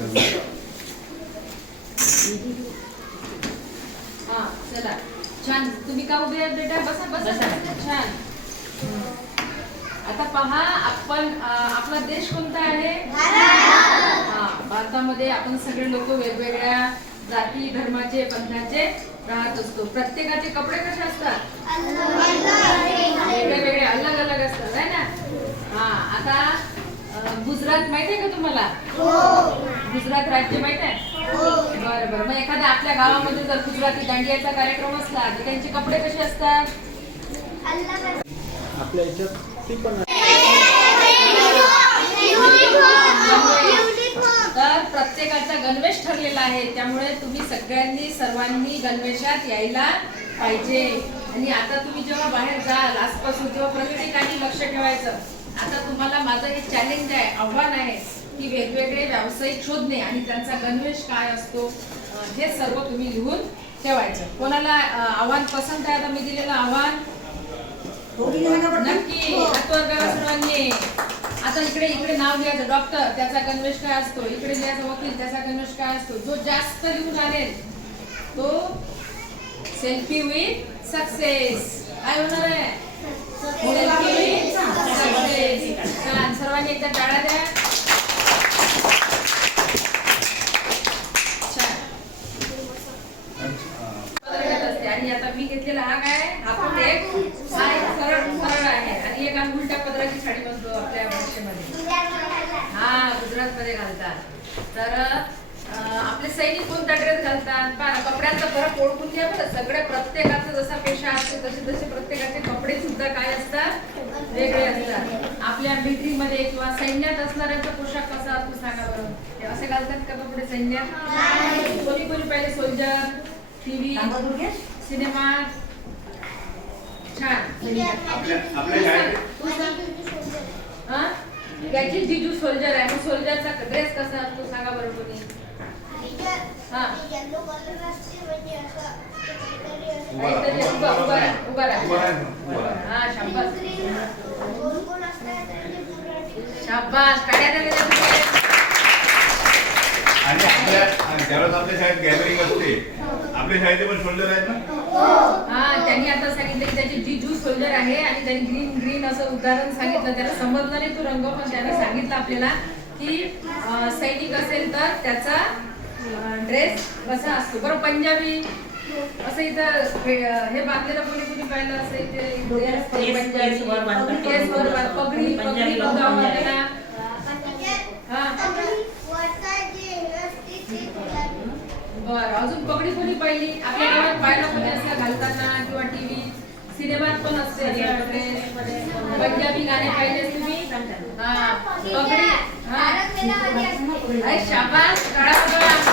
हा चला छान. तुम्ही का उभे आहात बेटा? बसा बसा. छान. आता पहा, आपण आपला देश कोणता आहे? हा, भारतामध्ये आपण सगळे लोक वेगवेगळ्या जाती धर्माचे पंथाचे राहत असतो. प्रत्येकाचे कपडे कसे असतात? वेगळे वेगळे अलग अलग असतात है ना. हा, आता गुजरात माहित आहे का तुम्हाला? गुजरात राज्य माहित आहे? बरं बरं. मग एखाद्या आपल्या गावामध्ये जर गुजराती दांडियाचा कार्यक्रम असला तर त्यांचे कपडे कसे असतात? आपल्या याच्यात ती पण तर प्रत्येकाचा गणवेश ठरलेला आहे. त्यामुळे तुम्ही सगळ्यांनी सर्वांनी गणवेशात यायला पाहिजे. आणि आता तुम्ही जेव्हा बाहेर जाल आसपासून तेव्हा प्रत्येकाने लक्ष ठेवायचं. आता तुम्हाला माझं हे चॅलेंज आहे, आव्हान आहे की वेगवेगळे व्यावसायिक शोधणे आणि त्यांचा गणवेश काय असतो हे सर्व तुम्ही लिहून ठेवायचं. कोणाला आव्हान पसंत आहे? आता मी दिलेलं आव्हान नक्की हात वर करा सर्वांनी. आता इकडे इकडे नाव लिहायचं. डॉक्टर त्याचा गणवेश काय असतो? इकडे लिहायचं वकील त्याचा गणवेश काय असतो? जो जास्त लिहून आणेल तो सेल्फी विथ सक्सेस. काय होणार आहे? Selfie with success. छान. सर्वांनी एकदा टाळ्या द्या. छान. आणि आता मी घेतलेला हा काय? हा पण एक सरळ आहे आणि एक आम्ही उलट्या पदराची साडी म्हणतो आपल्या भाषेमध्ये. हा, गुजरात मध्ये घालतात. तर आपले सैनिक कोणता ड्रेस घालतात? पहा, कपड्यांचा फरक ओळखून घ्या बरं. सगळे प्रत्येकाचा जसा पेशा असतो तसे तसे प्रत्येकाचे कपडे सुद्धा काय असतात? वेगळे असतात. आपल्या मिलिटरी मध्ये किंवा सैन्यात असणाऱ्यांचा पोशाख कसा असतो सांगा बरं. ते असे घालतात का कपडे सैन्यात? कोणी कोणी पहिले सोल्जर, टीव्ही, सिनेमा. छान. याची जिजू सोल्जर आहे. मग सोल्जरचा ड्रेस कसा असतो सांगा बरं कोणी? हा, उभा राहा. हा, शाबास शाबास. काढ्या द्या. आणि त्यावेळेस आपल्या शाळेत गॅदरिंग असते. आपल्या शाळेचे पण शोल्डर आहेत ना. हा, त्यांनी आता सांगितलं की त्याची जिजू सोल्जर आहे आणि त्यांनी ग्रीन ग्रीन असं उदाहरण सांगितलं. त्याला समजलं नाही तो रंग, पण त्याने सांगितलं आपल्याला की सैनिक असेल तर त्याचा ड्रेस कसा असतो. बरं, पंजाबी असं इथं हे बांधलेलं कोणी कोणी पाहिलं असं इथे पंजाबी केसवर पगडी पगडी बघा. हा, बरं. अजून पगडी कोणी पाहिली? आपल्या गावात पाहिलं कोणी असं घालताना किंवा टीव्ही सिनेमात पण असते पंजाबी गाणे पाहिले तुम्ही? हा, पगडी. हा, शाबास. काढा बघा.